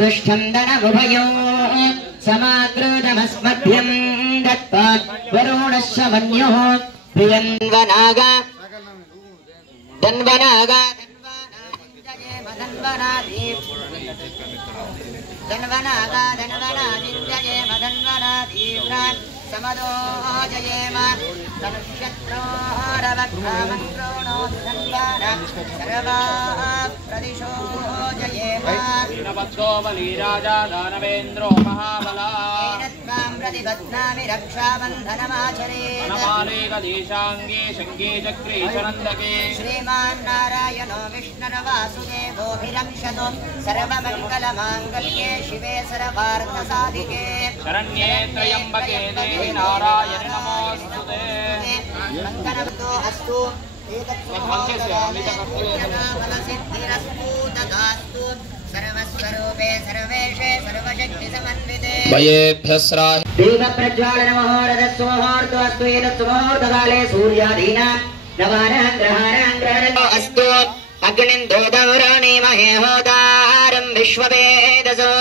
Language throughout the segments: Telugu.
दृष्टन्दनमुभयो समाकृतमस्मभ्यं दत्त्वा वरुणस्य वन्योः प्रियन्वनागा धन्वनागा धन्वनागा धन्वनादित्यये मधन्वनादीव्रान् समदो जयेम तनुक्षत्रोरवक्रामङ्क्रोणो धन्वानां सर्वाः प्रदिशो जयेम वीरभद्रो बलिराजा दानवेन्द्रो महाबला येन त्वां प्रतिबध्नामि रक्षाबन्धनमाचरेत् वनमालेकदेशाङ्गे शङ्गे चक्रे चनन्दके श्रीमान् नारायणो विष्णुर्वासुदेवोऽभिरक्षतु सर्वमङ्गलमाङ्गल्ये शिवे सर्वार्थसाधिके शरण्ये त्र्यम्बके देवी नारायण नमोस्तुते मङ्गलवतो अस्तु एकत्वमोददास्तु सर्वस्वरूपे सर्वेशे सर्वशक्तिसमन्विते वयेभ्यस्रा दीपप्रज्वालनमहोरथस्वमुहूर्तो अस्तु एतत्सुमुहूर्तकाले सूर्यादीनां नवानां ग्रहाणां ग्रहणो अस्तु अग्निन्दोदौरणीमहे होतारं विश्ववेदसो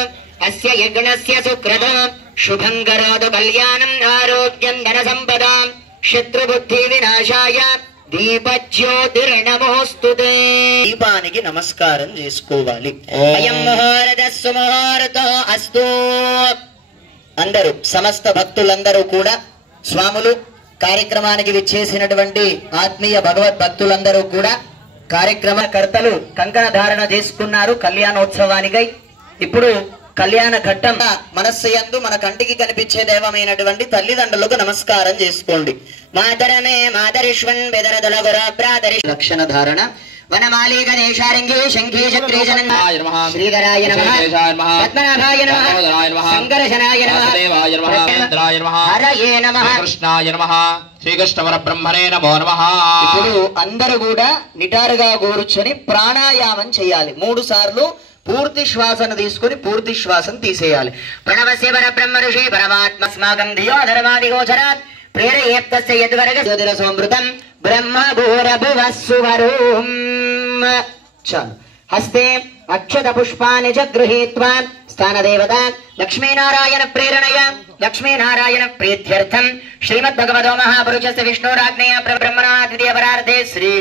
अस्य यज्ञस्य सुकृतं शुभं करोतु कल्याणं आरोग्यं धनसम्पदां शत्रुबुद्धि विनाशाय दीपज्योतिर्नमोस्तुते దీపానికి నమస్కారం చేసుకోవాలి అయం ముహూర్తస్సు ముహూర్తో అస్తు అందరూ సమస్త భక్తులందరూ కూడా స్వాములు కార్యక్రమానికి విచ్చేసినటువంటి ఆత్మీయ భగవద్ భక్తులందరూ కూడా కార్యక్రమ కర్తలు కంకణ ధారణ చేసుకున్నారు కళ్యాణోత్సవానికై ఇప్పుడు కళ్యాణ ఘట్టం మనస్సు యందు మన కంటికి కనిపించే దైవమైనటువంటి తల్లిదండ్రులకు నమస్కారం చేసుకోండి మాతరమే మాతరిష్వన్ బెదరదల గురాబ్రాదరి లక్షణ ధారణ వనమాలి గణేశారంగే శంఖే చక్రే జనన్మాయ నమః శ్రీధరాయ నమః పద్మనాభాయ నమః సంకర్షణాయ నమః దేవాయ నమః ఇంద్రాయ నమః హరయే నమః కృష్ణాయ నమః శ్రీకృష్ణ పరబ్రహ్మణే నమో నమః ఇప్పుడు అందరూ కూడా నిటారుగా కూర్చొని ప్రాణాయామం చేయాలి 3 సార్లు పూర్తి శ్వాసను తీసుకొని పూర్తి శ్వాసను తీసేయాలి ప్రణవస్య పరబ్రహ్మ ఋషి పరమాత్మ స్మాకం ధియో ధర్మాది గోచరాత్ ప్రేరయేత్తస్య యద్వర్గ జ్యోతిరసోమృతం బ్రహ్మ భూరభువస్సువరం చాలు హస్తే అక్షత పుష్పాని చ గృహీత్వా స్థానదేవత లక్ష్మీనారాయణ ప్రేరణయ లక్ష్మీనారాయణ ప్రీత్యర్థం శ్రీమద్భగవతో మహాపురుషస్య విష్ణోరాజ్ఞయ బ్రహ్మణా ద్వితీయ పరార్ధే శ్రీ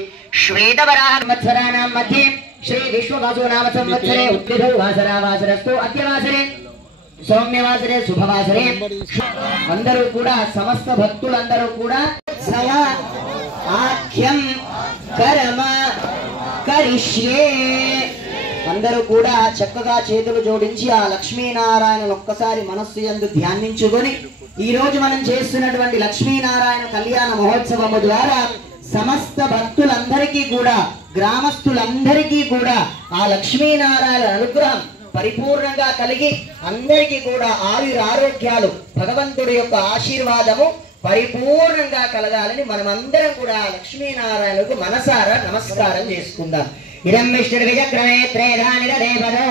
శ్వేతవరాహ సంవత్సరాణాం మధ్యే श्री विश्ववासो नाम संवत्सरे उत्तिथौ वासरावासरस्तु अद्यवासरे सौम्यवासरे शुभवासरे अंदरू कूडा समस्त भक्तुलंदरू कूडा सह आख्यं कर्म करिष्ये अंदरू कूडा చక్కగా చేతులు జోడించి ఆ లక్ష్మీనారాయణను ఒక్కసారి మనస్సు యందు ధ్యానించుకొని ఈ రోజు మనం చేస్తున్నటువంటి లక్ష్మీనారాయణ కళ్యాణ మహోత్సవము ద్వారా సమస్త భక్తులందరికీ కూడా గ్రామస్తులందరికీ కూడా ఆ లక్ష్మీనారాయణ అనుగ్రహం పరిపూర్ణంగా కలిగి అందరికీ కూడా ఆయురారోగ్యాలు భగవంతుడి యొక్క ఆశీర్వాదము పరిపూర్ణంగా కలగాలని మనమందరం కూడా లక్ష్మీనారాయణకు మనసారా నమస్కారం చేసుకుందాం ఇదం విష్ణుర్విచక్రమే త్రేధానిరదేవదో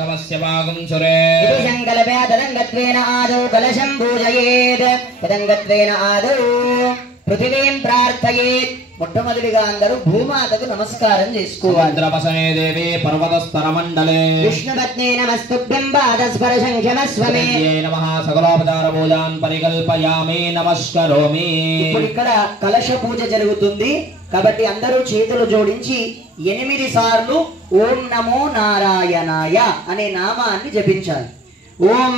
నమస్య భాగం సురే ఇది సంకల్పే తదంగత్వేన ఆదౌ కలశం పూజయేత్ తదంగత్వేన ఆదౌ పృథివీం ప్రార్థయేత్ మొట్టమొదటిగా అందరూ భూమాతకు నమస్కారం చేసుకోవాలి ద్రవసనే దేవి పర్వతస్తర మండలే విష్ణుపత్నే నమస్తుభ్యం పాదస్పర్శం క్షమస్వమే నమః సకలోపచార పూజాన్ పరికల్పయామి నమస్కరోమి ఇప్పుడు ఇక్కడ కలశ పూజ జరుగుతుంది కాబట్టి అందరూ చేతులు జోడించి 8 సార్లు ఓం నమో నారాయణాయ అనే నామాన్ని జపించాలి ओम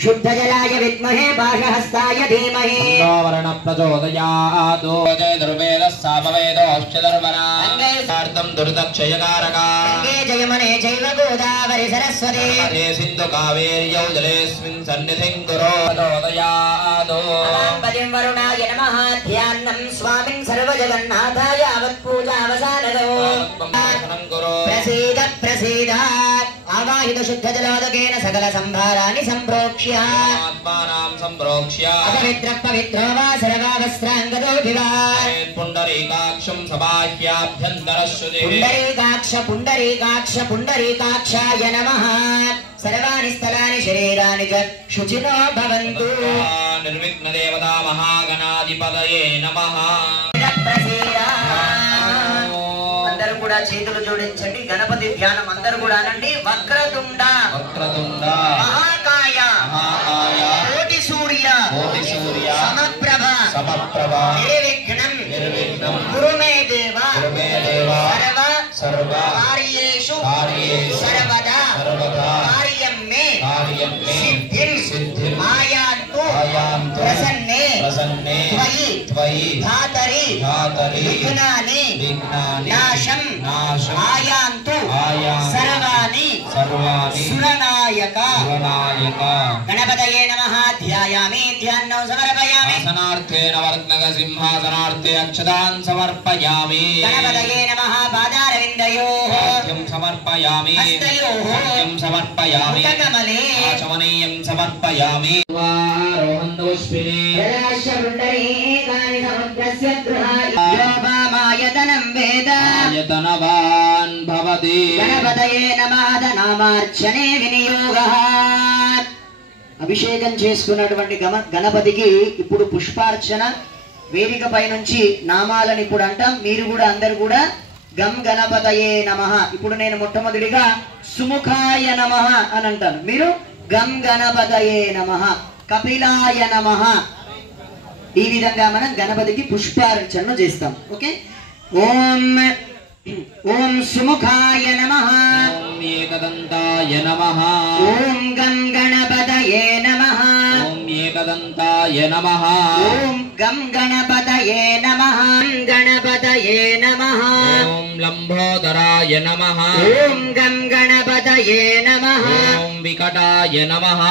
शुद्ध जलाय विद्महे बाषहस्ताय धीमहि वर्ण प्रचोदयात् दुर्वेद सामवेदोश्चदर्वना अंगे सार्थं दुर्दक्षयकारका अंगे जयमने जैव गोदावरी सरस्वती हरे सिंधु कावेर्यौ जलेस्मिन् सन्निधिं कुरु प्रचोदयात् पतिं वरुणाय नमः ध्यानं स्वामिन् सर्वजगन्नाथाय आवत्पूजावसानदो प्रसीद प्रसीद आवाहित शुद्ध जलोदकेन सकल संभाराणि संप्रोक्ष्य आत्मानां संप्रोक्ष्य पवित्र पवित्रो वा सर्वावस्त्रांगतो विवाह पुंडरीकाक्षं सबाह्याभ्यन्तरश्रुति पुंडरीकाक्ष पुंडरीकाक्षाय नमः सर्वाणि स्थलानि शरीराणि च शुचिनो भवन्तु निर्विघ्न देवता महागणाधिपतये नमः చేతులు జోడించండి. గణపతి ధ్యానం అందరూ కూడా అనండి. వక్రతుండ వక్రతుండ మహాకాయ మహాకాయ కోటి సూర్య కోటి సూర్య సమప్రభ సమప్రభ నిర్విఘ్నం నిర్విఘ్నం కురు మే దేవ కురు మే దేవ సర్వ సర్వ కార్యేషు కార్యేషు సర్వదా సర్వదా కార్యం మే సిద్ధిం సిద్ధిం ఆయాంతు ఆయాంతు ప్రసన్నే ప్రసన్నే త్వయి త్వయి ధాతరి ధాతరి విఘ్నాని విఘ్నాని నాశం నాశం ఆయాంతు ఆయాంతు సర్వాని సర్వాని సురనాయక సురనాయక గణపతయే నమః. ధ్యాయామి ధ్యానం సమర్పయామి. ఆసనార్థేన వర్ణక సింహాసనార్థే అక్షతాన్ సమర్పయామి. గణపతయే నమః. పాదారవిందయోః అర్ఘ్యం సమర్పయామి. హస్తయోః అర్ఘ్యం సమర్పయామి. కమలే ఆచమనీయం సమర్పయామి. రోహందోష్పిని రరాశరుండరీకాని సముద్రస్య గృహాయ యోపామాయతనం వేద యతనవాన్ భవతి. గణపతయే నమః. నామార్చనే వినియోగః. అభిషేకం చేసుకున్నటువంటి గణపతికి ఇప్పుడు పుష్పార్చన వేదిక పై నుంచి నామాలను ఇప్పుడు అంటాం. మీరు కూడా అందరు కూడా గం గణపతయే నమః. ఇప్పుడు నేను మొట్టమొదటిగా సుముఖాయ నమః అని అంటాను. మీరు గం గణపతయే నమః, కపిలాయ నమః. ఈ విధంగా మనం గణపతికి పుష్పార్చన చేస్తాం. ఓకే. ఓం ఓం సుముఖాయ నమః. ఓం ఏకదంతాయ నమః. ఓం గం గణపతయే నమః. ఓం ఏకదంతాయ నమః. ఓం గం గణపతయే నమః. గణపతయే నమః. ఓం లంబోదరాయ నమః. ఓం గం గణపతయే నమః. ఓం వికటాయ నమః.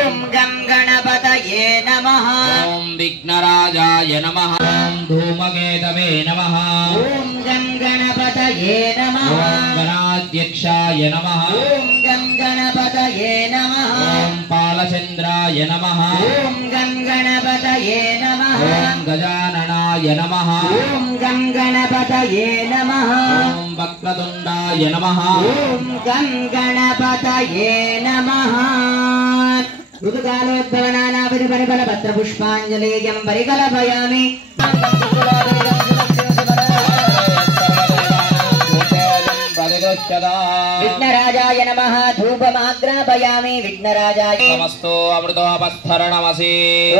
ఓం గం గణపతయే నమః. ఓం విఘ్నరాజాయ నమః. ఓం ధూమకేతవే నమః. ఓం గం గణపతయే నమః. ఓం గణాధ్యక్షాయ నమః. ఓం గం గణపతయే నమః. ఓం పాలచంద్రాయ నమః. ఓం గం గణపతయే నమః. ఓం గజాననాయ నమః. ఓం గం గణపతయే నమః. ఓం వక్రతుండాయ నమః. ఓం గం గణపతయే నమః. ఋతుకాలోద్భవనానాపరి పరిబల పత్ర పుష్పాంజలేయం పరికల్పయామి. విఘ్నరాజాయ నమః. ధూపమాగ్రాపయామి. విఘ్నరాజాయ నమస్తు అమృతోపస్థరణమసి.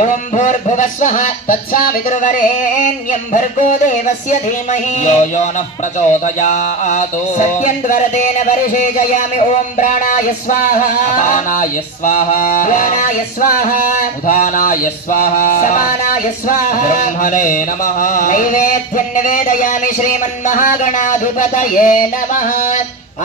ఓం భూర్భువస్వః తత్సవితుర్వరేణ్యం భర్గో దేవస్య ధీమహి యో యో నః ప్రచోదయాత్. సత్యం త్వరతేన పరిషేచయామి. ఓం ప్రాణాయ స్వాహా. అపానాయ స్వాహా. ప్రాణాయ స్వాహా. ఉదానాయ స్వాహా. సమానాయ స్వాహా. బ్రహ్మణే నమః. నైవేద్యం నివేదయామి. శ్రీమన్మహాగణాధిపతయే నమః.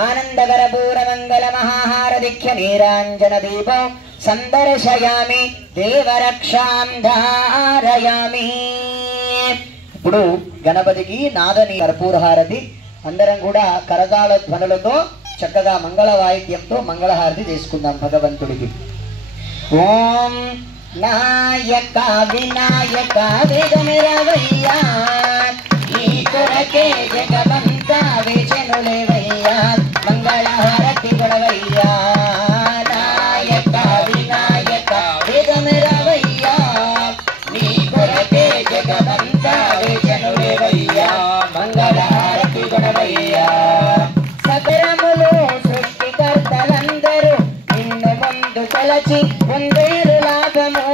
ఆనందకరపూర మంగళ మహాహారదిఖ్య నీరాంజన దీపం సందర్శయామి. దేవరక్షాం ధారయామి. ఇప్పుడు గణపతికి నాదని కర్పూరహారతి. అందరం కూడా కరతాళ ధ్వనులతో చక్కగా మంగళ వాయిద్యంతో మంగళహారతి చేసుకుందాం భగవంతుడికి. ఓం నాయక వినాయక వేదమిరవయ్యా. నీ కొరకే జగమంతా వేచెనులేవయ్యా. మంగళహారతి గొడవయ్యా. నాయక వినాయక వేదమిరవయ్యా. నీ కొరకే జగమంతా వేచెనులేవయ్యా. మంగళహారతి గొడవయ్యా. సకరములు సృష్టికర్తలందరూ నిన్ను ముందు కొలచి పొందేరు లాభము.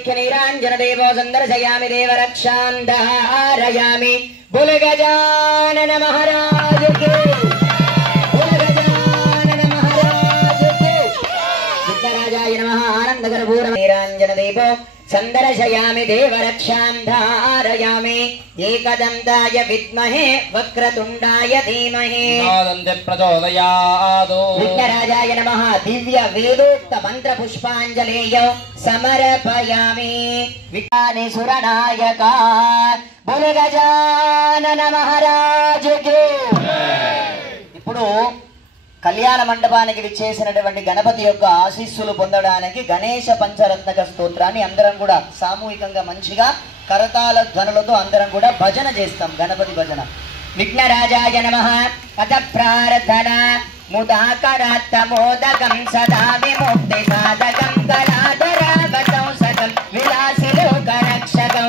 लेख्य नीरांजन देवो संदर्शयामि देवरक्षान् धारयामि। बोल गजानन महाराज की, बोल गजानन महाराज की। विघ्नराजाय नमः। आनंदगर्भूर नीरांजन देवो संदर्शयामि देवरक्षान् धारयामि। एकदन्ताय विद्महे वक्रतुण्डाय धीमहि तन्नो प्रचोदयात्। विघ्नराजाय नमः। दिव्य वेदोक्त मंत्र पुष्पांजलेय समर्पयामि। विघ्नानि सुरनायक बोल गजानन महाराज की। ఇప్పుడు కళ్యాణ మండపానికి విచ్చేసినటువంటి గణపతి యొక్క ఆశీస్సులు పొందడానికి గణేశ పంచరత్నక స్తోత్రాన్ని అందరం కూడా సామూహికంగా మంచిగా కరతాళ ధ్వనులతో అందరం కూడా భజన చేస్తాం. గణపతి భజన. విఘ్నరాజాయ నమః. అత ప్రార్థన ముదాకరాత్త మోదకం సదా విముక్తి సాధకం కళాధరాగతం సకం విలాసి లోకరక్షకం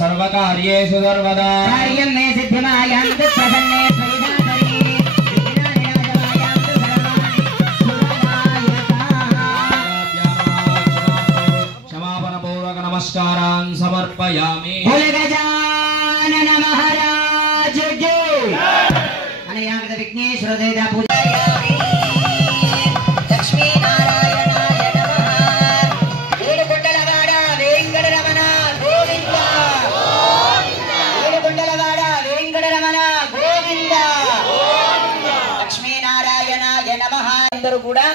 सर्वकार्येषु सर्वदा कार्यं मे सिद्धिमायान्तु प्रसन्ने परिधातरि क्षमापणपूर्वक नमस्कारान् समर्पयामि। बोल गजानन महाराज की। अनयागत विघ्नेश्वर देवता पूजयामि। लक्ष्मी नारायणाय नमः। ఏడుకొండలవాడ వెంకటరమణ గోవింద ఏడుకొండలవాడ వెంకటరమణ గోవింద లక్ష్మీ నారాయణాయ నమః. అందరూ కూడా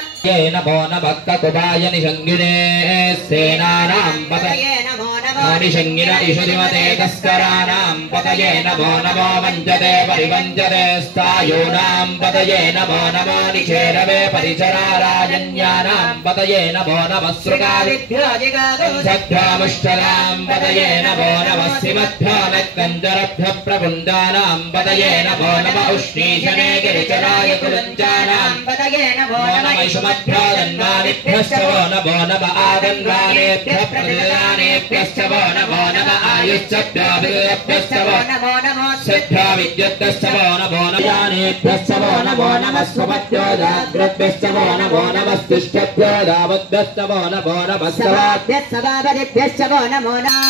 నమో భక్త కుబాయ నిషంగినే సేనానాం పతయే నమో నమో నిషంగిన ఇషదిమతే తస్కరానాం పతయే నమో నమో వంచతే పరివంచతే స్థాయూనాం పతయే నమో నమో నిషేరవే పరిచరారాజన్యానాం పతయే నమో నమః శృగాదిభ్యో జిగాగోసభ్యాముష్టరాం పతయే నమో నమః సిమభ్యో నక్కంజరభ్య ప్రబుందానాం పతయే నమో నమః ఉష్ణీషణే గిరిచరాయ కులంచానాం పతయే నమో నమః ఇషుమభ్యో జన్మానిభ్యశ్చ వో నమో నమః ఆగంగానేభ్యః ప్రతిదానేభ్యశ్చ వో నమో నమః ఆయుశ్చభ్యాభిభ్యశ్చ వో నమో నమః సిద్ధ్యా విద్యుత్తశ్చ వో నమో నమః యానేభ్యశ్చ వో నమో నమః స్వపత్యో జాగ్రద్భ్యశ్చ వో నమో నమః తిష్ఠభ్యో దావద్భ్యశ్చ వో నమో నమః సవాభ్యశ్చ సవాభదిభ్యశ్చ వో నమో నమః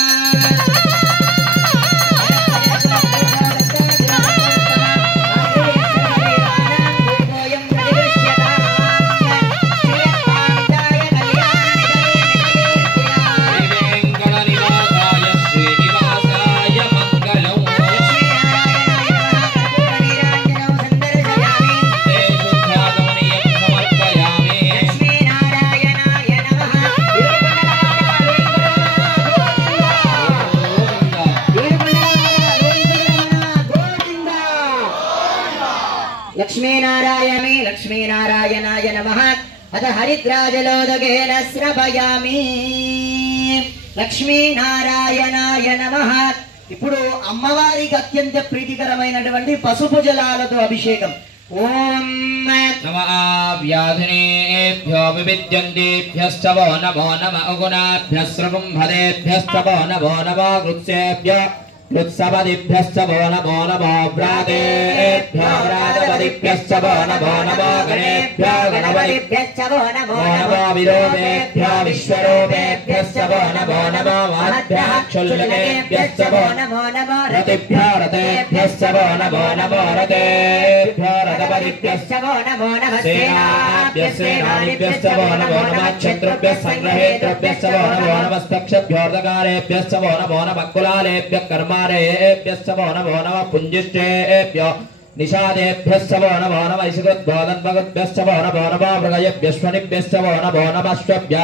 लक्ष्मी नारायणाय नमः। अथ हरिद्राजलोदकेन स्रवयामि। लक्ष्मी नारायणाय नमः। ఇప్పుడు అమ్మవారికి అత్యంత ప్రీతికరమైనటువంటి పసుపు జలాలతో అభిషేకం. ఓం नम आव्याधिनेभ्यो विविद्यन्तेभ्यश्च वो नमो नम उगुणाभ्यः श्रकुम्भदेभ्यश्च वो नमो नमो कृत्सेभ्यो कृत्सपदिभ्यश्च वो नमो नमो व्रातेभ्यो व्रातपदिभ्यश्च वो नमो नमो गणेभ्यो गणपतिभ्यश्च वो नमो विरूपेभ्यो विश्वरूपेभ्यश्च वो नमो महद्भ्यः क्षुल्लकेभ्यश्च वो नमो रतिभ्यो रतेभ्यश्च वो नमो रतेभ्यो रथपतिभ्यश्च वो नमो सेनाभ्यश्च वो नमो क्षत्रुभ्यः संग्रहेतृभ्यश्च वो नमो स्तक्षभ्योर्दकारेभ्यश्च वो नमो कुलालेभ्यः कर्मारेभ्यश्च वो नमो पुञ्जिष्ठेभ्यो निषादेभ्यश्च वो नमो ऐशकृद्भोदन्भगद्भ्यश्च वो नमो मृगयेभ्यश्वनिभ्यश्च वो नमो अश्वभ्य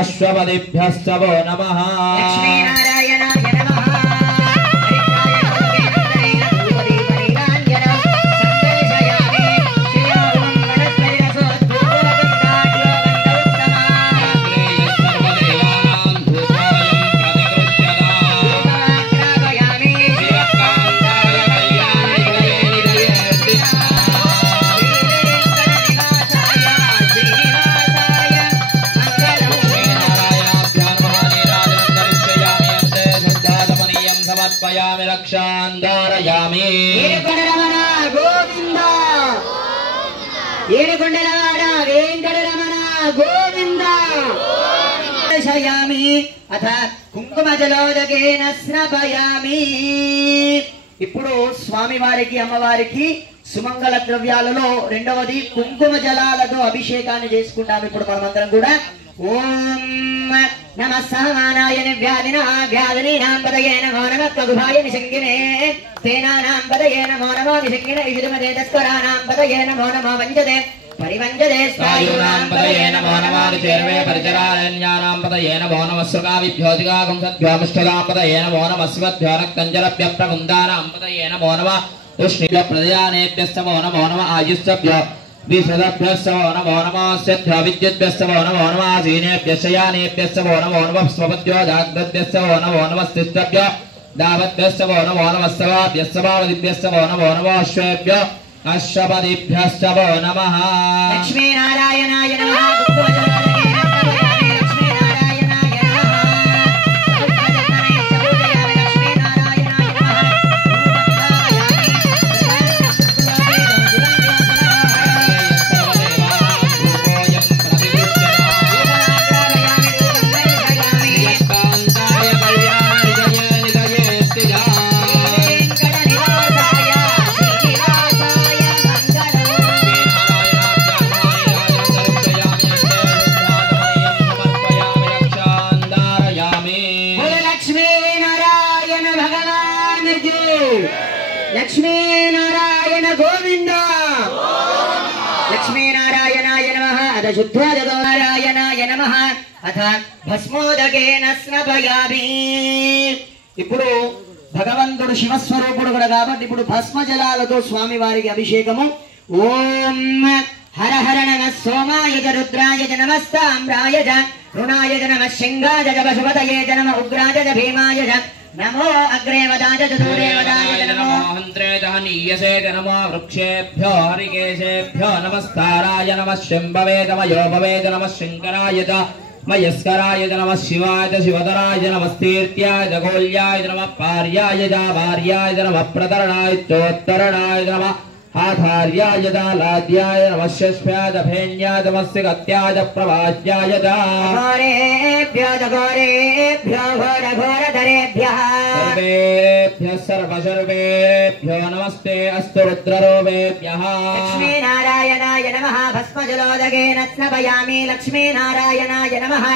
अश्वपदिभ्यश्च वो नमः लक्ष्मीनारायणाय नमः रक्षांधारयामि ఏడుకొండరమణ గోవింద ఏడుకొండలవాడ వెంకటరమణ గోవింద శయామి అథ కుంకుమజలోదకేన స్నపయామి. ఇప్పుడు స్వామి వారికి అమ్మవారికి సుమంగళ ద్రవ్యాలలో రెండవది కుంకుమ జలాలతో అభిషేకాన్ని చేసుకుంటాం. ఇప్పుడు మనమందరం కూడా ఓం నమః సహమానాయ వ్యాధినీనాం పదయే నమో నమః కగుభాయ నిశంగినే సేనానాం పదయే నమో నమో నిశంగినే ఇదుమదే తస్కరానాం పదయే నమో నమో వంజదే పరివంజదే స్థాయూనాం పదయే నమో నమో నిచేర్వే పరిచరారణ్యానాం పదయే నమో నమః సుగావిభ్యోజిగాగం సద్భ్యోముష్ఠదాం పదయే నమో నమః శివద్భ్యో రక్తంజలభ్య ప్రగుందానాం పదయే నమో నమః ఉష్ణిభ్య ప్రదయానేభ్యశ్చ నమో నమః ఆయుష్భ్య विश्वभ्यश्च वो नमो नमस्यभ्यो विद्युद्भ्यश्च वो नमो नमः आसीनेभ्यश्च यानेभ्यश्च वो नमो नमः स्वपद्भ्यो जाग्रद्भ्यश्च वो नमो नमस्तिष्ठभ्यो दावद्भ्यश्च वो नमो नमस्सवाभ्यश्च भावदिभ्यश्च वो नमो नमः अश्वेभ्यो अश्वपदिभ्यश्च वो नमः लक्ष्मीनारायणाय नमः लक्ष्मीनारायण गोविंद लक्ष्मीनारायणाय नमः अथ शुद्धाजगोनारायणाय नमः अथ भस्मोदकेन स्नपयामि. ఇప్పుడు భగవంతుడు శివస్వరూపుడు కూడా కాబట్టి ఇప్పుడు భస్మ జలాలతో స్వామి వారికి అభిషేకము. ఓం హర హర నమ సోమాయ చ రుద్రాయ చ నమస్తామ్రాయ చ రుణాయ చ నమ శంగాయ చ పశుపతయే చ నమ ఉగ్రాయ చ భీమాయ చ नमो अग्रे वदाय च दूरे वदाय च नमो हन्त्रे च नीयसे च नमो वृक्षेभ्यो हरिकेशेभ्यो नमस्ताराय नमः शम्भवे च मयोभवे च नमः शङ्कराय च मयस्कराय च नमः शिवाय च शिवतराय च नमस्तीर्त्याय च गोल्याय च नमः पार्याय च भार्याय च नमः प्रतरणाय चोत्तरणाय च नमः आधार्याय च लाद्याय नमः शष्फ्याय च भेण्याय च मत्स्यगत्याय च प्रवाच्याय च घोरेभ्यो घोरधरेभ्यः सर्वेभ्यः सर्वसर्वेभ्यो नमस्ते अस्तु रुद्ररूपेभ्यः. लक्ष्मीनारायणाय नमः भस्मजलोदकेन स्नपयामि. लक्ष्मीनारायणाय नमः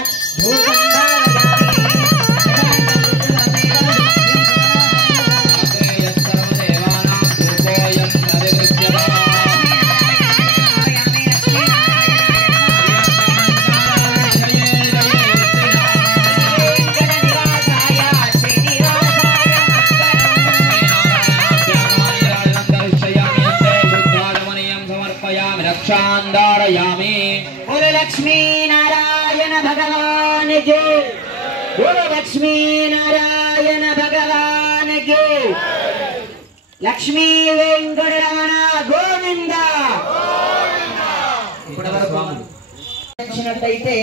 रक्षांधारयामि. बोलो लक्ष्मीनारायण भगवान की. बोलो लक्ष्मीनारायण भगवान की. लक्ष्मी वेंकटरमण गोविंद. ఇప్పటివరకున్నట్టయితే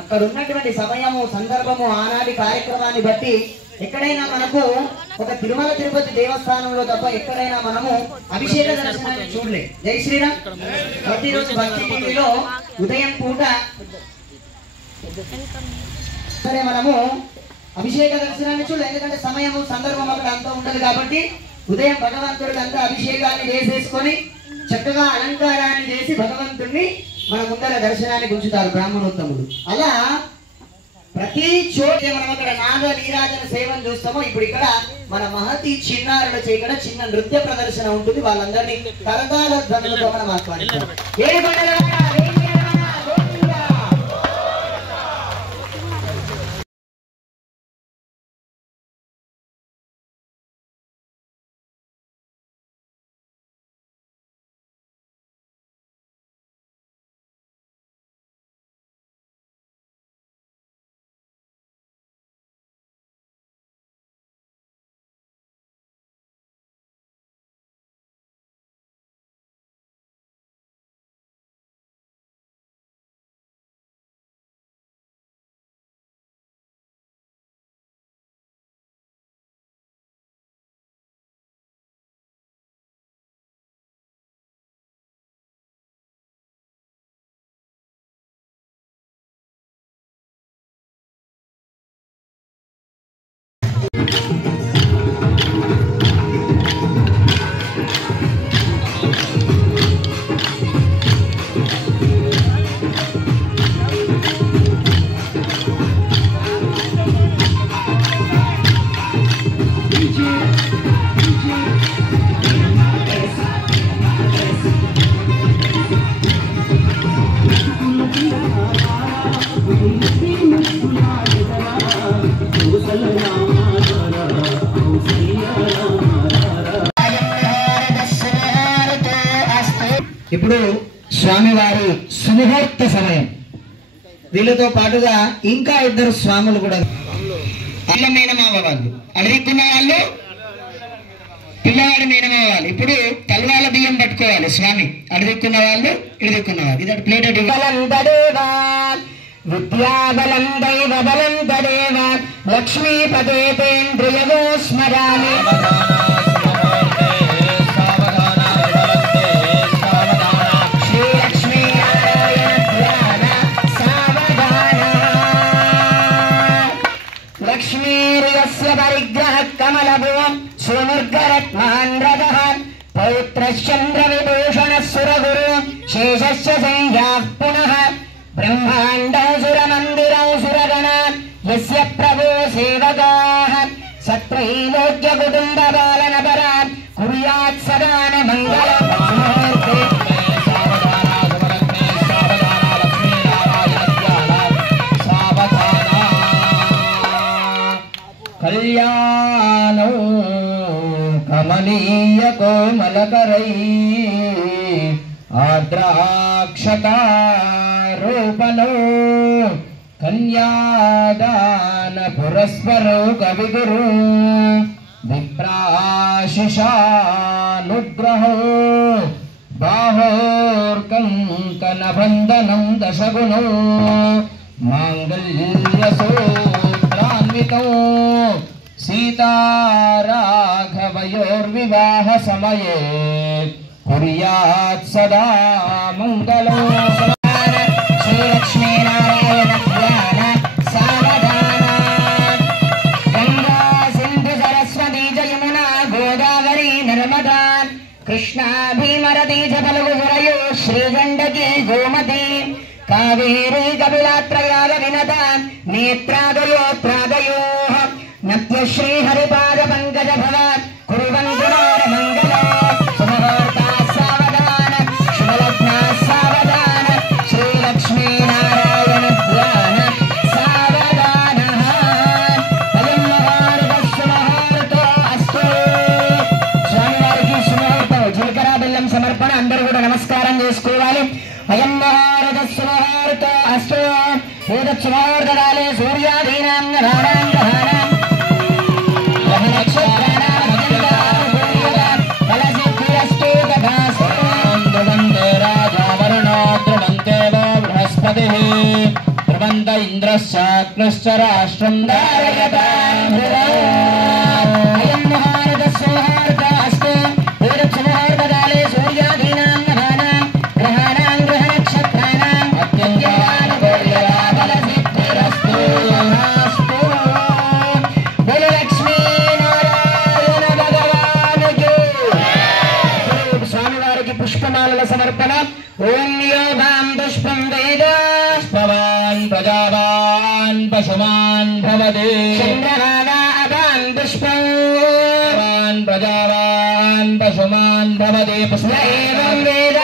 అక్కడ ఉన్నటువంటి సమయము సందర్భము ఆనాటి కార్యక్రమాన్ని బట్టి ఎక్కడైనా మనకు ఒక తిరుమల తిరుపతి దేవస్థానంలో తప్ప ఎక్కడైనా మనము అభిషేక దర్శనాన్ని చూడలే. జై శ్రీరామ్. ప్రతిరోజు భక్తి టీవీలో ఉదయం పూట సరే మనము అభిషేక దర్శనాన్ని చూడలే, ఎందుకంటే సమయము సందర్భం అక్కడ అంతా ఉండదు కాబట్టి ఉదయం భగవంతుడికి అంతా అభిషేకాన్ని చేసేసుకొని చక్కగా అలంకారాన్ని చేసి భగవంతుడిని మన ముందర దర్శనానికి ఉంచుతారు బ్రాహ్మణోత్తముడు. అలా ప్రతి చోట మనం అక్కడ నాగ నీరాజన సేవను చూస్తామో ఇప్పుడు ఇక్కడ మన మహతి చిన్నారుల ఇక్కడ చిన్న నృత్య ప్రదర్శన ఉంటుంది. వాళ్ళందరినీ కరతాళ ధ్వనులతో మనం ఆస్వాదిస్తాం. ఇప్పుడు స్వామివారి సుముహూర్త సమయం. వీళ్ళతో పాటుగా ఇంకా ఇద్దరు స్వాములు కూడా అల్ల మేనమావ వాళ్ళు, అడిగికున్న వాళ్ళు పిల్లవాడి మేనమావ వాళ్ళు. ఇప్పుడు తల్వాల బియ్యం పట్టుకోవాలి స్వామి, అడిగికున్న వాళ్ళు ఇడిదిక్కున్న వాళ్ళు. ఇది ప్లేట్ విద్యాబలం దైవబలం తదేవ లక్ష్మీపదేంద్రియో స్మరామి. పరిగ్రహ కమలభువ సుమర్గరత్మాంధ్రదః పౌత్రశ్చంద్ర విభూషణ సురగురు శేషస్య సంజ్ఞాః పునః బ్రహ్మాండసురమందిరౌ సురగణ యస్య ప్రభో సేవకాః సత్రైలోక్య కుటుంబ పాలన పరా కుర్యాత్ సదాన మంగళం. కళ్యాణో కమనీయ కోమలకరై ఆద్రాక్షతారోపణో కన్యాదాన పురస్పరో కవిగురు విప్రాశిషానుగ్రహో బాహోర్కంకణబంధనం దశగుణో మాంగళ్యసూత్రాన్వితో సీతారాఘవయోర్వివాహ సమయే కుర్యాత్ సదా మంగళో. శ్రీలక్ష్మీనారాయణ ధ్యాన సావధాన. గంగా సింధు సరస్వతీ జయమునా గోదావరి నర్మదా కృష్ణా భీమరతి జబలుగురయో శ్రీగండకీ గోమతి కావేరీ కపిలాత్రయాగ వినత నేత్రాదయో త్రాదయో నత్య శ్రీ హరిపాద పంకజ భవ కుర్వంతు నార మంగళ. సుమవార్తా సావధాన శుభలగ్నా సావధాన శ్రీలక్ష్మీనారాయణ ధ్యాన సావధాన. అయం మహారుత సుమహారుతో అస్తు. స్వామివారికి సుమహారుతో జీలకర్ర బెల్లం సమర్పణ. అందరూ కూడా నమస్కారం చేసుకోవాలి. అయం మహారుత సుమహారుతో అస్తు. ఏతత్ సుమహార్తకాలే సూర్యాదీనాం గ్రహాణాం గ్రహాణాం రాజా వరుణోద్రవంతే पतिः प्रबन्ध इन्द्रश्चाग्नश्च राष्ट्रं धारयताम् अयं महारथसौहार्दास्तु पूर्वसौहार्दकाले सूर्यादीनां नभानां ग्रहाणां ग्रहनक्षत्राणाम् अत्यन्तानुकूल्यलाभलसिद्धिरस्तु बोलो लक्ष्मी नारायण भगवान की स्वामी वारिकी पुष्पमालల సమర్పణ ఓం యోగాం పుష్పం వేద పుష్పవాన్ ప్రజావాన్ పశుమాన్ భవతి చంద్రనాదాన్ పుష్పం ప్రజావాన్ పశుమాన్ భవతి పుష్పేవం వేద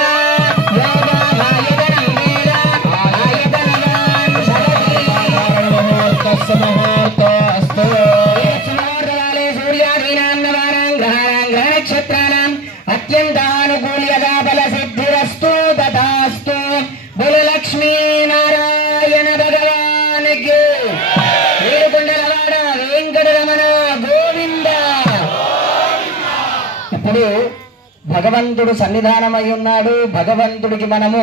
యోగాయతనం వేద ఆయతనవాన్ భవతి ముహూర్తస్య ముహూర్తోస్తు ముహూర్తకాలే సూర్యాదీనాం నవానాం గ్రహాణాం గ్రహనక్షత్రాణాం అత్యంతానుకూల్యతా బలసిద్ధిరస్తు తథాస్తు బోలో లక్ష్మీ నారాయణ భగవాన్ కి ఏడుకొండలవాడ వెంకటరమణ గోవింద. ఇప్పుడు భగవంతుడు సన్నిధానమై ఉన్నాడు. భగవంతుడికి మనము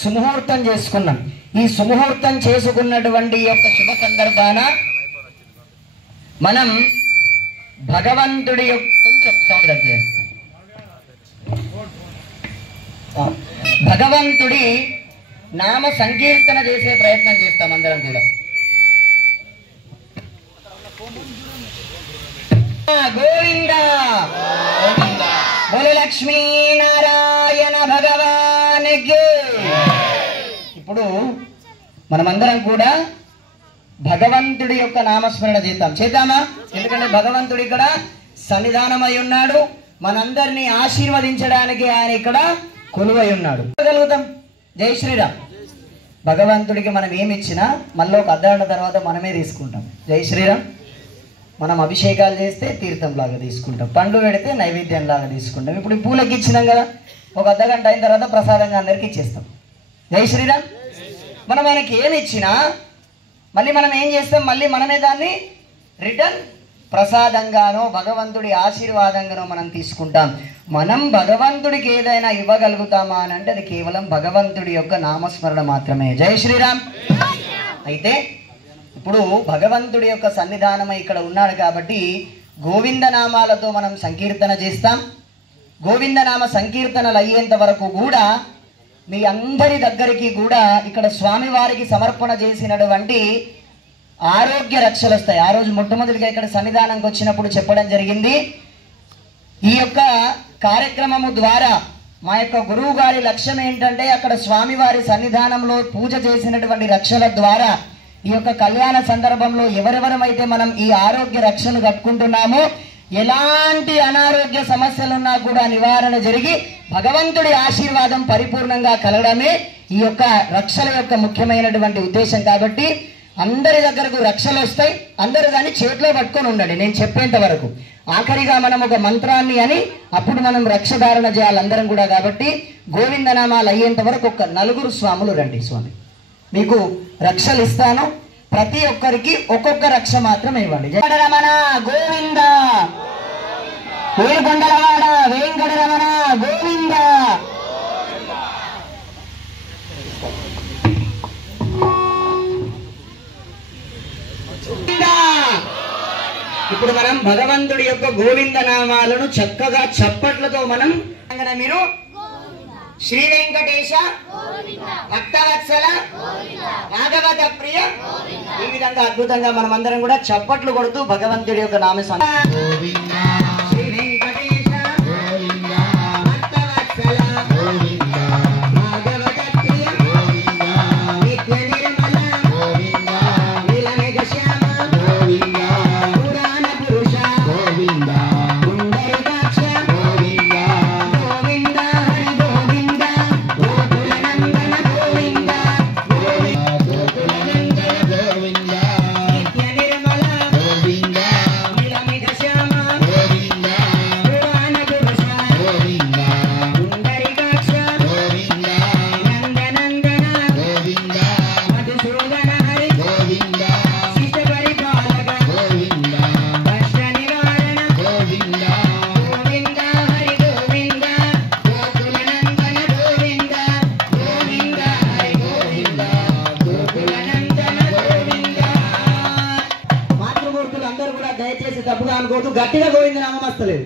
సుముహూర్తం చేసుకున్నాం. ఈ సుముహూర్తం చేసుకున్నటువంటి యొక్క శుభ సందర్భాన మనం భగవంతుడి యొక్క కొంచెం సౌండ్ తగ్గియండి. భగవంతుడి నామ సంకీర్తన చేసే ప్రయత్నం చేస్తాం అందరం కూడా. గోవింద బోలో లక్ష్మీ నారాయణ భగవాన్ కి. ఇప్పుడు మనమందరం కూడా భగవంతుడి యొక్క నామస్మరణ చేద్దామా? ఎందుకంటే భగవంతుడు ఇక్కడ సన్నిధానమై ఉన్నాడు. మనందరినీ ఆశీర్వదించడానికి ఆయన ఇక్కడ కొలువై ఉన్నాడు. గలుగుతాం. జై శ్రీరామ్. భగవంతుడికి మనం ఏమి ఇచ్చినా మళ్ళీ ఒక అర్ధగంట తర్వాత మనమే తీసుకుంటాం. జై శ్రీరామ్. మనం అభిషేకాలు చేస్తే తీర్థం లాగా తీసుకుంటాం, పండ్లు పెడితే నైవేద్యం లాగా తీసుకుంటాం. ఇప్పుడు పూలకి ఇచ్చినాం కదా, ఒక అర్ధగంట అయిన తర్వాత ప్రసాదంగా అందరికీ ఇచ్చేస్తాం. జై శ్రీరామ్. మనం ఆయనకి ఏమి ఇచ్చినా మళ్ళీ మనం ఏం చేస్తాం, మళ్ళీ మనమే దాన్ని రిటర్న్ ప్రసాదంగానో భగవంతుడి ఆశీర్వాదంగానో మనం తీసుకుంటాం. మనం భగవంతుడికి ఏదైనా ఇవ్వగలుగుతామా అని అంటే అది కేవలం భగవంతుడి యొక్క నామస్మరణ మాత్రమే. జై శ్రీరామ్. అయితే ఇప్పుడు భగవంతుడి యొక్క సన్నిధానం ఇక్కడ ఉన్నాడు కాబట్టి గోవిందనామాలతో మనం సంకీర్తన చేస్తాం. గోవిందనామ సంకీర్తనలు అయ్యేంత వరకు కూడా మీ అందరి దగ్గరికి కూడా ఇక్కడ స్వామివారికి సమర్పణ చేసినటువంటి ఆరోగ్య రక్షలు వస్తాయి. ఆ రోజు మొట్టమొదటిగా ఇక్కడ సన్నిధానంకి వచ్చినప్పుడు చెప్పడం జరిగింది. ఈ యొక్క కార్యక్రమము ద్వారా మా యొక్క గురువు గారి లక్ష్యం ఏంటంటే అక్కడ స్వామివారి సన్నిధానంలో పూజ చేసినటువంటి రక్షల ద్వారా ఈ యొక్క కళ్యాణ సందర్భంలో ఎవరెవరమైతే మనం ఈ ఆరోగ్య రక్షను కట్టుకుంటున్నామో ఎలాంటి అనారోగ్య సమస్యలున్నా కూడా నివారణ జరిగి భగవంతుడి ఆశీర్వాదం పరిపూర్ణంగా కలగడమే ఈ యొక్క రక్షల యొక్క ముఖ్యమైనటువంటి ఉద్దేశం. కాబట్టి అందరి దగ్గరకు రక్షలు వస్తాయి. అందరూ దాన్ని చేతిలో పట్టుకొని ఉండండి నేను చెప్పేంత వరకు. ఆఖరిగా మనం ఒక మంత్రాన్ని అని అప్పుడు మనం రక్షధారణ చేయాలి అందరం కూడా. కాబట్టి గోవిందనామాలు అయ్యేంత వరకు ఒక 4 స్వాములు రండి. స్వామి మీకు రక్షలు ఇస్తాను, ప్రతి ఒక్కరికి ఒక్కొక్క రక్ష మాత్రం ఇవ్వండి. వెంకటరమణ గోవింద, ఏడుకొండలవాడ వెంకటరమణ గోవింద. ఇప్పుడు మనం భగవంతుడి యొక్క గోవింద నామాలను చక్కగా చప్పట్లతో మనం మీరు శ్రీ వెంకటేశ భక్తవత్సల రాఘవత ప్రియ ఈ విధంగా అద్భుతంగా మనం అందరం కూడా చప్పట్లు కొడుతూ భగవంతుడి యొక్క నామ శ్రీ వెంకటేశ భక్తవత్సల రాఘవత ప్రియ నిత్య నిర్మల నీలమేఘ శ్యామ పురాణ పురుష పుండరీకాక్ష గోవింద హరి గోవింద గోకులనందన గోవింద గోకులనందన గోవింద నిత్య నిర్మల నీలమేఘ శ్యామ అనుకోవద్దు, గట్టిగా గోవిందనామం వస్తలేదు.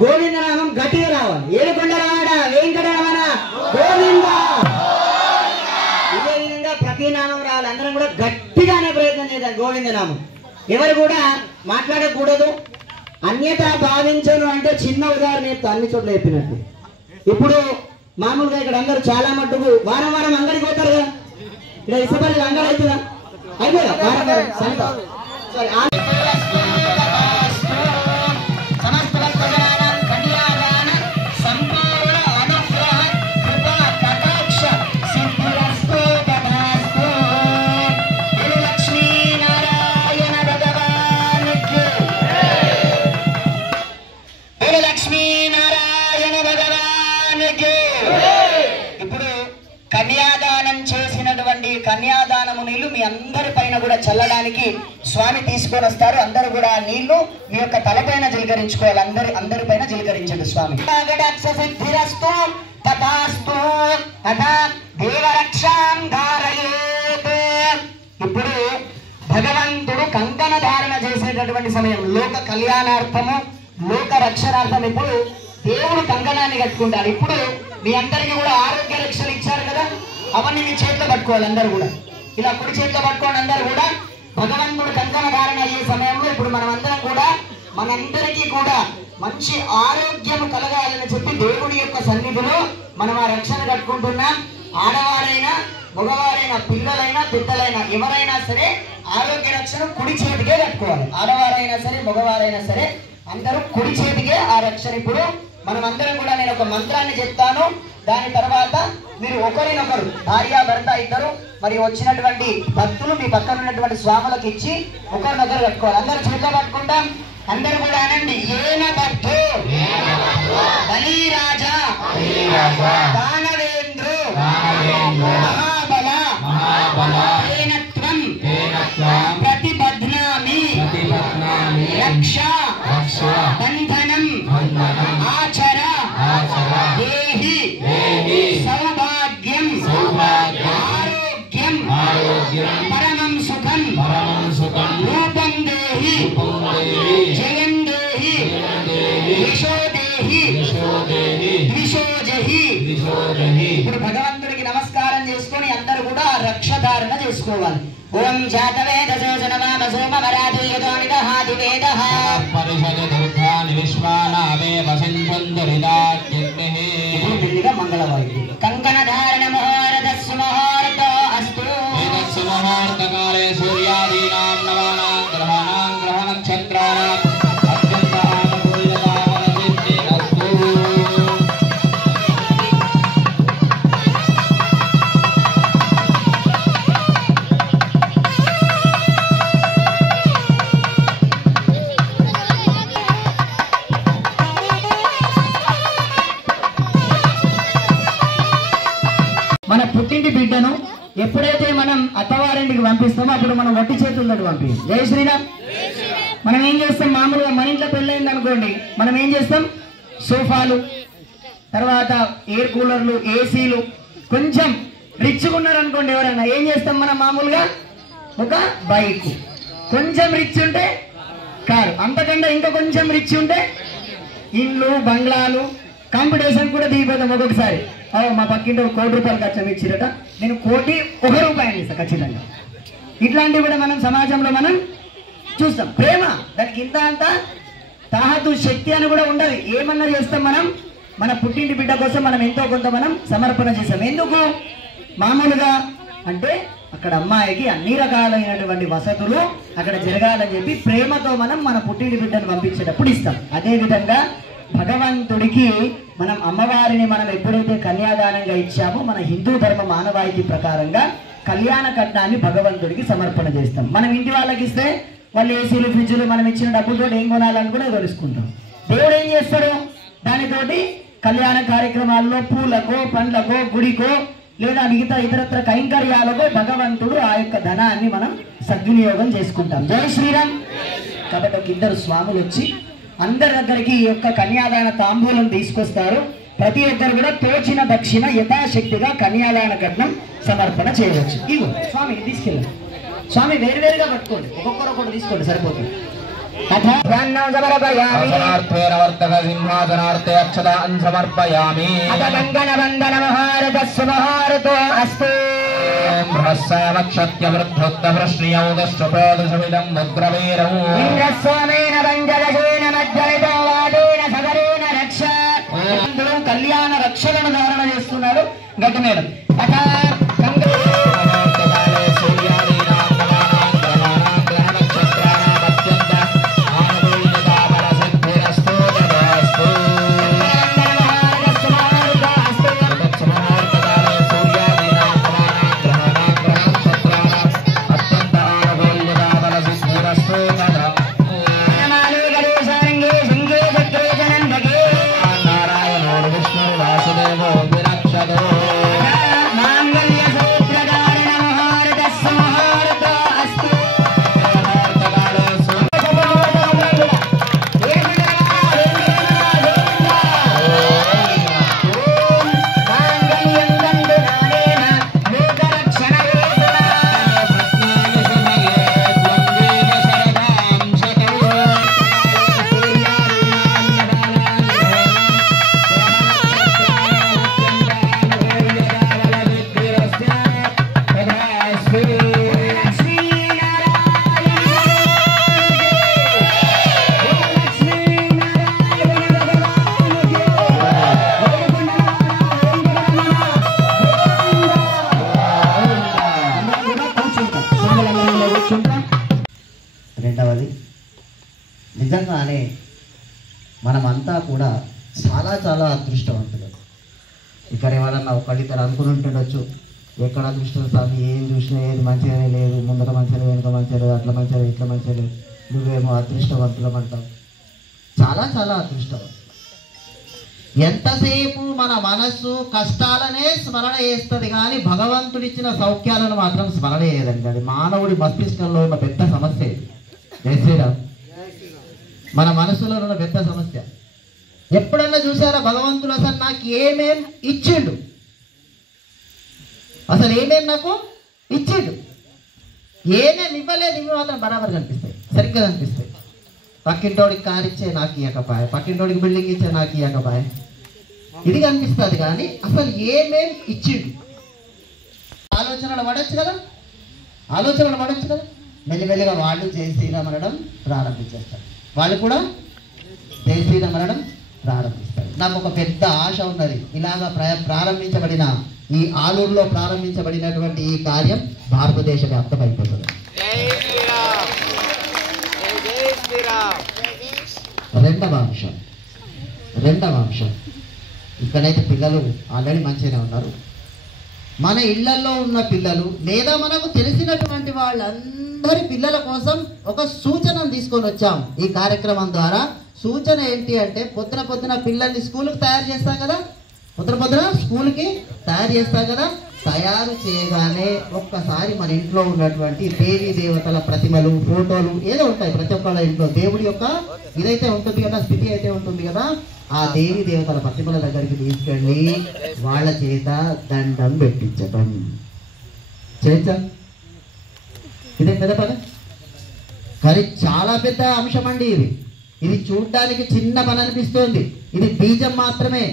గోవిందనామం గట్టిగా రావాలి. ఏడుకొండలవాడ వెంకటరమణ గోవింద. ఇదే విధంగా ప్రతి నామం రావాలి. అందరం కూడా గట్టిగా అనే ప్రయత్నం చేద్దాం గోవిందనామం. ఎవరు కూడా మాట్లాడకూడదు. అన్యత భావించను అంటే చిన్న ఉదాహరణ చెప్తా, అన్ని చోట్ల చెప్పినట్టు. ఇప్పుడు మామూలుగా ఇక్కడ అందరూ చాలా మట్టుకు వారం వారం అంగడికి పోతారు కదా, ఇక్కడ ఇసుపల్లి అంగడి అవుతుందా? అయిపోదా వారం వారం సంత? కన్యాదానం చేసినటువంటి కన్యాదానము నీళ్లు మీ అందరి పైన కూడా చల్లడానికి స్వామి తీసుకొని వస్తారు. అందరూ కూడా ఆ నీళ్లు మీ యొక్క తలపైన జీలకరించుకోవాలి. అందరి పైన జీలకరించండి స్వామి. ఇప్పుడు భగవంతుడు కంకణ ధారణ చేసేటటువంటి సమయం, లోక కళ్యాణార్థము లోక రక్షణార్థం ఇప్పుడు దేవుడు కంకణాన్ని కట్టుకుంటారు. ఇప్పుడు మీ అందరికీ కూడా ఆరోగ్య రక్షలు ఇచ్చారు కదా, అవన్నీ మీ చేతిలో పట్టుకోవాలి. అందరూ కూడా ఇలా కుడి చేతిలో పట్టుకోండి. అందరూ కూడా భగవంతుడు కంకణ ధారణ అయ్యే సమయంలో ఇప్పుడు మనమందరం కూడా మనందరికీ కూడా మంచి ఆరోగ్యం కలగాలని చెప్పి దేవుడి యొక్క సన్నిధిలో మనం ఆ రక్షణ కట్టుకుంటున్నాం. ఆడవారైనా మగవారైనా పిల్లలైనా పెద్దలైనా ఎవరైనా సరే ఆరోగ్య రక్షణ కుడి చేతికే కట్టుకోవాలి. ఆడవారైనా సరే మగవారైనా సరే అందరూ కుడి చేతికే ఆ రక్షణ. ఇప్పుడు మనం అందరం కూడా నేను ఒక మంత్రాన్ని చెప్తాను, దాని తర్వాత మీరు ఒకరినొకరు భార్య భర్త ఇద్దరు మరి వచ్చినటువంటి భక్తులు మీ పక్కన ఉన్నటువంటి స్వాములకు ఇచ్చి ఒకరినొకరు కట్టుకోవాలి. అందరూ చేతిలో పట్టుకుంటాం. అందరూ కూడా అనండి. ఏన భక్తు బలిరాజా దానవేంద్రు మహాబల ఏనత్వం ప్రతిబధ్నామి రక్ష బంధనం ఆచర దేహి సౌభాగ్యం ఆరోగ్యం పరమం సుఖం రూపం దేహి జయం దేహి యశో దేహి ద్విషోజహి. ఇప్పుడు భగవంతుడికి నమస్కారం చేసుకొని అందరూ కూడా రక్షధారణ చేసుకోవాలి. ఓం జాతవేదసో జనమామ సోమవరాధేయతో నిదహాది వేదః పరిషది దుర్గాని విశ్వానావేవ సింధురిదాగ్నిః. మెల్లిగా మంగళవాద్యం. కంకణ ధారణ ముహూర్తస్సు ముహూర్తో అస్తు. ఏతస్సు ముహూర్తకాలే సూర్యాదీనాం నవానాం గ్రహాణాం గ్రహ నక్షత్రాణాం అత్యంత అనుకూలతాం సిద్ధిరస్తు. మన పుట్టింటి బిడ్డను ఎప్పుడైతే మనం అత్తవారింటికి పంపిస్తామో అప్పుడు మనం వట్టి చేతులతో పంపిస్తాం. జై శ్రీరామ్. మనం ఏం చేస్తాం, మామూలుగా మన ఇంట్లో పెళ్ళైంది అనుకోండి, మనం ఏం చేస్తాం, సోఫాలు, తర్వాత ఎయిర్ కూలర్లు, ఏసీలు, కొంచెం రిచ్గా ఉన్నారు అనుకోండి ఎవరైనా, ఏం చేస్తాం మనం మామూలుగా ఒక బైక్, కొంచెం రిచ్ ఉంటే కారు, అంతకంటే ఇంకా కొంచెం రిచ్ ఉంటే ఇల్లు, బంగ్లాలు, కాంపిటీషన్ కూడా దిగిపోతాం ఒక్కొక్కసారి. మా పక్కింటి ఒక ₹1,00,00,000 ఖర్చు ఇచ్చిరట, నేను ₹1,00,000 ఇస్తాను ఖచ్చితంగా. ఇట్లాంటివి కూడా మనం సమాజంలో మనం చూస్తాం. ప్రేమ దానికి ఇంత అంత తాహతు శక్తి అని కూడా ఉండదు. ఏమన్నా చేస్తాం మనం, మన పుట్టింటి బిడ్డ కోసం మనం ఎంతో కొంత మనం సమర్పణ చేస్తాం. ఎందుకు మామూలుగా అంటే అక్కడ అమ్మాయికి అన్ని రకాలైనటువంటి వసతులు అక్కడ జరగాలని చెప్పి ప్రేమతో మనం మన పుట్టింటి బిడ్డను పంపించేటప్పుడు ఇస్తాం. అదేవిధంగా భగవంతుడికి మనం అమ్మవారిని మనం ఎప్పుడైతే కన్యాదానంగా ఇచ్చామో మన హిందూ ధర్మ మానవాయితీ ప్రకారంగా కళ్యాణ కట్నాన్ని భగవంతుడికి సమర్పణ చేస్తాం. మనం ఇంటి వాళ్ళకి ఇస్తే వాళ్ళు ఏసీలు, ఫ్రిడ్జ్లు మనం ఇచ్చిన డబ్బులతో ఏం కొనాలని కూడా తెలుసుకుంటాం. దేవుడు ఏం చేస్తాడు, దానితోటి కళ్యాణ కార్యక్రమాల్లో పూలకో, పండ్లకో, గుడికో లేదా మిగతా ఇతరత్ర కైంకర్యాలకో భగవంతుడు ఆ యొక్క ధనాన్ని మనం సద్వినియోగం చేసుకుంటాం. జై శ్రీరామ్. కాబట్టి ఒక ఇద్దరు స్వాములు వచ్చి అందరి దగ్గరికి ఈ యొక్క కన్యాదాన తాంబూలం తీసుకొస్తారు. ప్రతి ఒక్కరు కూడా తోచిన దక్షిణ యథాశక్తిగా కన్యాదాన కట్నం సమర్పణ చేయవచ్చు. ఇగో స్వామి తీసుకెళ్ళండి. స్వామి వేరువేరుగా పట్టుకోండి, ఒక్కొక్కరు ఒకటి తీసుకోండి సరిపోతుంది. समर्पयामि वर्तक सिंहासनार्थे अक्षतान् समर्पयामि वन्दनमहारतस्वमहारतो अस्तु वृद्धोत्तवृष्ण्यौदश्चुपोदशमिदं मुद्रवीरम् इन्द्रस्वामेन वञ्जलजेन मज्जलितो वादेन सगरेण रक्ष కళ్యాణ రక్షలను ధారణ చేస్తున్నారు గట్టి మేడం రెండవది నిజంగానే మనమంతా కూడా చాలా చాలా అదృష్టవంతులు. ఇక్కడ ఎవరన్నా ఒకళ్ళిద్దరు అనుకుని ఉంటుండొచ్చు, ఎక్కడ అదృష్టం స్వామి, ఏం చూసినా ఏది మంచిగానే లేదు, ముందర మంచిగా వెనుక మంచిగా లేదు, అట్లా మంచిగా ఇట్లా మంచిగా లేదు, నువ్వేమో అదృష్టవంతులం అంటావు. చాలా చాలా అదృష్టవంతులు. ఎంతసేపు మన మనస్సు కష్టాలనే స్మరణ చేస్తుంది కానీ భగవంతుడిచ్చిన సౌఖ్యాలను మాత్రం స్మరణ చేయదండి. అది మానవుడి మస్తిష్కంలో ఉన్న పెద్ద సమస్య. జై శ్రీరామ్. మన మనసులో ఉన్న పెద్ద సమస్య. ఎప్పుడన్నా చూసారా భగవంతుడు అసలు నాకు ఏమేం ఇచ్చిండు, అసలు ఏమేం నాకు ఇచ్చిండు, ఏమేమి ఇవ్వలేదు, ఇవి మాత్రం బరాబర్ కనిపిస్తాయి, సరిగ్గా కనిపిస్తాయి. పక్కింటోడికి కారు ఇచ్చే నాకు ఇవ్వకపాయ, పక్కింటోడికి బిల్డింగ్ ఇచ్చే నాకు ఇవ్వకపాయ, ఇది కనిపిస్తుంది కానీ అసలు ఏమేం ఇచ్చిండు ఆలోచనలు పడవచ్చు కదా, ఆలోచనలు పడవచ్చు కదా. మెల్లిమెల్లిగా వాళ్ళు జై శ్రీరామ్ అనడం ప్రారంభించేస్తారు, వాళ్ళు కూడా జై శ్రీరామ్ అనడం ప్రారంభిస్తారు. నాకు ఒక పెద్ద ఆశ ఉన్నది, ఇలాగా ప్రారంభించబడిన ఈ ఆలూరులో ప్రారంభించబడినటువంటి ఈ కార్యం భారతదేశ వ్యాప్తమైపోతుంది. రెండవ అంశం ఇక్కడైతే పిల్లలు ఆల్రెడీ మంచిగానే ఉన్నారు. మన ఇళ్లలో ఉన్న పిల్లలు లేదా మనకు తెలిసినటువంటి వాళ్ళందరి పిల్లల కోసం ఒక సూచనను తీసుకొని వచ్చాం ఈ కార్యక్రమం ద్వారా. సూచన ఏంటి అంటే పొద్దున పిల్లల్ని స్కూల్కి తయారు చేస్తాం కదా, పొద్దున స్కూల్కి తయారు చేస్తాం కదా, తయారు చేయగానే ఒక్కసారి మన ఇంట్లో ఉన్నటువంటి దేవీ దేవతల ప్రతిమలు, ఫోటోలు ఏదో ఉంటాయి ప్రతి ఒక్కళ్ళ ఇంట్లో, దేవుడి యొక్క ఇదైతే ఉంటుంది కదా, స్థితి అయితే ఉంటుంది కదా, ఆ దేవీ దేవతల ప్రతిమల దగ్గరికి తీసుకెళ్ళి వాళ్ళ చేత దండం పెట్టించటం చేద్దాం. ఇదే పెద్ద పని కానీ చాలా పెద్ద అంశం అండి. ఇది చూడ్డానికి చిన్న పని అనిపిస్తోంది. ఇది బీజం మాత్రమే.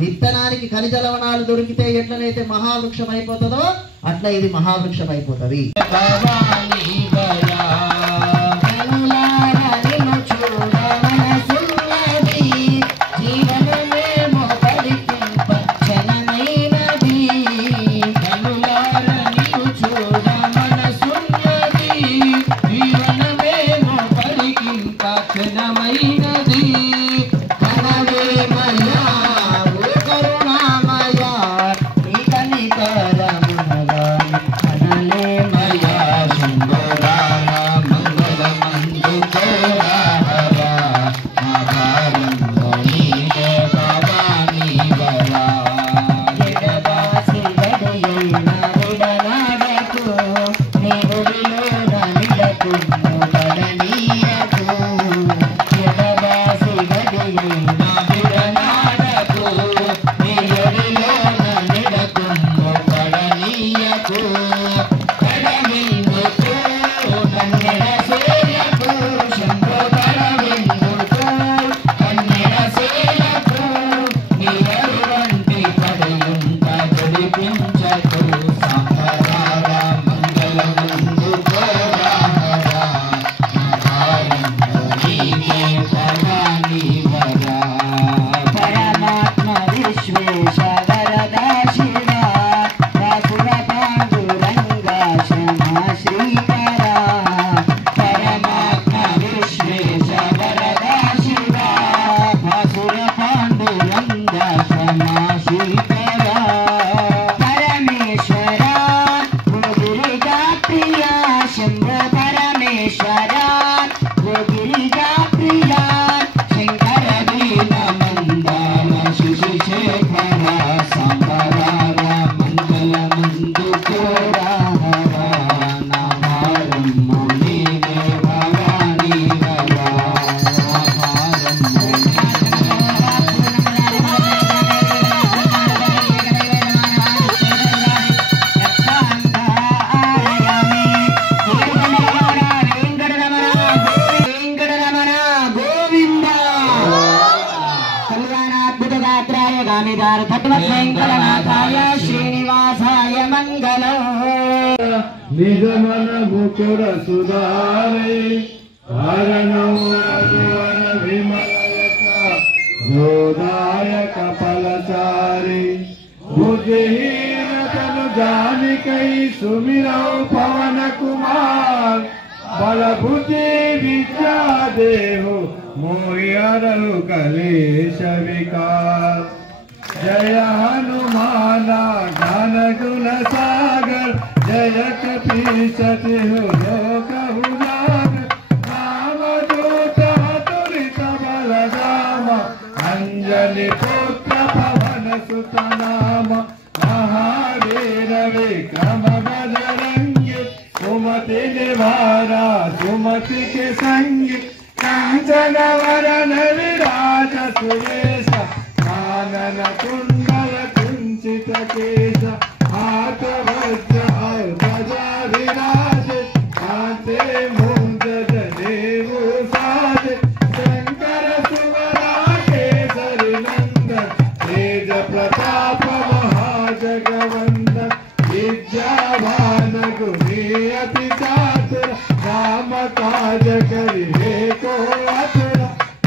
విత్తనానికి ఖనిజ లవణాలు దొరికితే ఎట్లనైతే మహావృక్షం అయిపోతుందో అట్లా ఇది మహావృక్షం అయిపోతుంది. శంభో శ్రీనివాసాయ మంగళం. నిజమన ముకుర సుధారే హరణం రఘువర విమలయక గోదాయక ఫలచారి బుద్ధిహీన తను జానికై సుమిరౌ పవన కుమార్ బల బుద్ధి విద్యా దేహు మోయరవు కలేశ వికార్. जय हनुमाना ज्ञान गुण सागर जय कपीसति हो लोक उजागर. राम दूत तुलित बल धाम अंजलि पुत्र पवन सुत नाम. महावीर विक्रम बजरंगी सुमति निवारा सुमति के संगी. कांचन वरन विराज सुरेश कानन कुंडल कुंचित केश. हाथ वज्र और ध्वजा विराज कांते मूंज जनेऊ साज. शंकर सुवरा केसरी नंदन तेज प्रताप महाजगवंदन. विद्यावान गुणी अति चातुर राम काज करिहे को आतुर.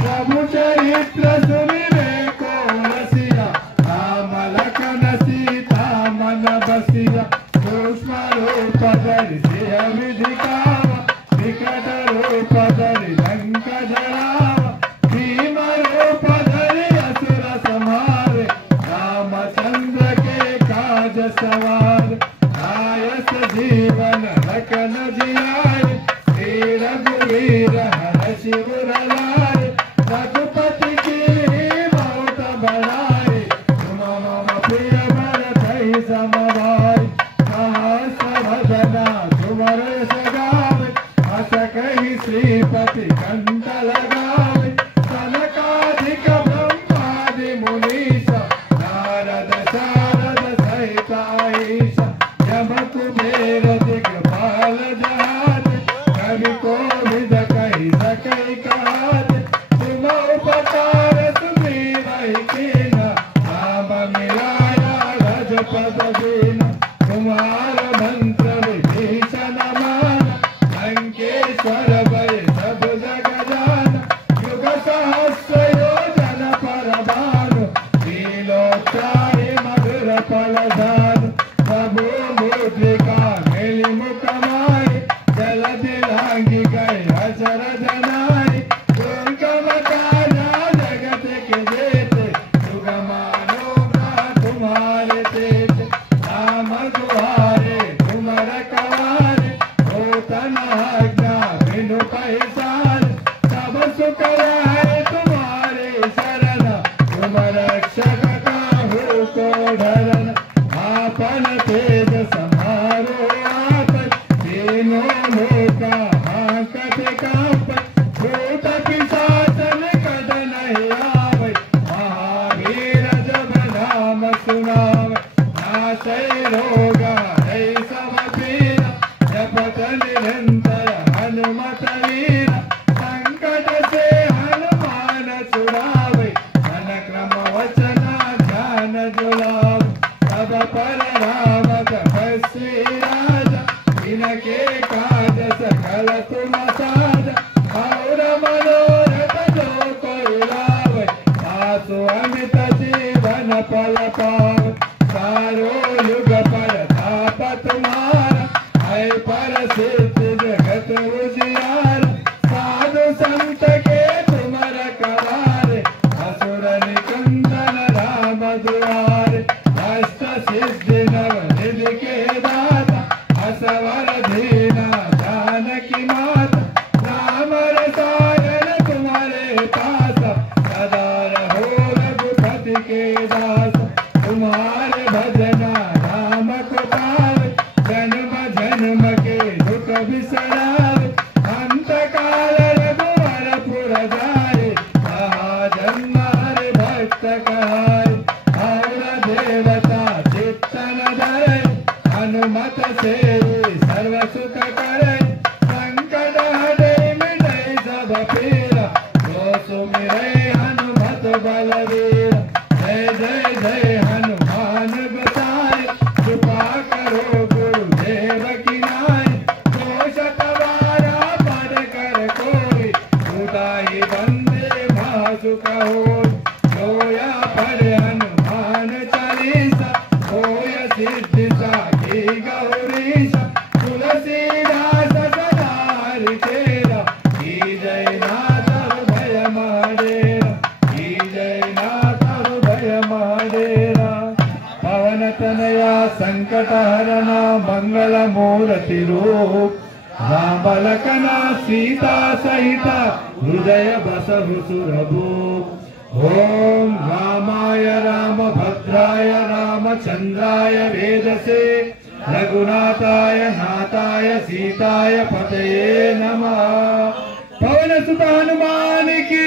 प्रभु चरित्र सुनिरे को रसिया राम लखन सीता मन बसिया. सूक्ष्म रूप धरि सिंह विधिकावा विकट रूप धरि लंक जरावा. भीम रूप धरि असुर संहारे रामचंद्र के काज सवार. आयस जीवन लखन जियाए श्री रघुवीर हरषि उर लाए. रघुपति की बहुत बड़ाई तुम मम प्रिय भरतहि सम भाई. सहस्रवदना तुमर सगावे हस कहि श्रीपति कंठ लगावे. सनकाधिक ब्रह्मादि मुनीश नारद शारद सहित आईश. जब कुबेर दिग्पाल जहाज कवि कोविद कहि सकहि काज. तुम उपकार सुग्रीव कीन्हा राम मिलाया रजपद दीन्हा. तुम्हार मंत्र विभीषण माना लंकेश्वर भय सब जग जाना. युग सहस्र योजन पर भानु लीलोत्साहि मधुर फल धानु. प्रभु मुद्रिका मेलि मुख माहि जलधि लांघि गए अचरज नाहि. दुर्गम काजा जगत के जेते सुगमानुग्रह तुम्हारे तेते. राम दुआरे तुम रखवारे होतन आज्ञा बिनु पैसारे. सब सुख रहे तुम्हारे शरण तुम रक्षक काहू को डरन. आपन तेज समारो आपन तीनों लोका हाकत कापन. भूत पिशाच निकट नहीं आवे महावीर जब नाम सुनावे. नासै रोगा है सब पीरा जपत निरंतर हनुमत वीरा. संकट से हनुमान छुड़ावे मन क्रम वचन ध्यान जुलावे. सब पर राम तपस्वी राजा इनके काज सकल तुम साजा. और मनोरथ जो कोई लावे आसु अमित जीवन फल पावे. सारो युग पर ताप तुम्हारा है पर सिद्ध जगत उजियारा. साधु संत के तुम रखवारे असुर निकंदन राम दुआरे. अष्ट सिद्धि नव निधि के दाता असवर दीना जानकी माता. राम रसायन तुम्हारे पास सदा रहो रघुपति के दास. तुम्हारे भजना राम को पावे से सर्व सुख करे संकट हटे मिटे सब पीरा जो सुमिरे हनुमत बलवीर जय जय जय हनुमान बताए कृपा करो गुरुदेव की नाय दोष तवारा पढ़ कर कोई उदाई बंदे महासुख हो जोया पढ़े हनुमान चालीसा होय सिद्धि साखी गौरीशा तुलसीदास सदा हरिचेरा की जय नाथ भय महाडेरा की जय नाथ भय महाडेरा पवन तनया संकट हरना मंगल मूर्ति रूप राम लखना सीता सहिता हृदय बसहु सुरभूप ओम रामाय रामभद्राय रामचंद्राय वेदसे रघुनाथाय नाथाय सीताय पतये नमः। पवन सुत हनुमान की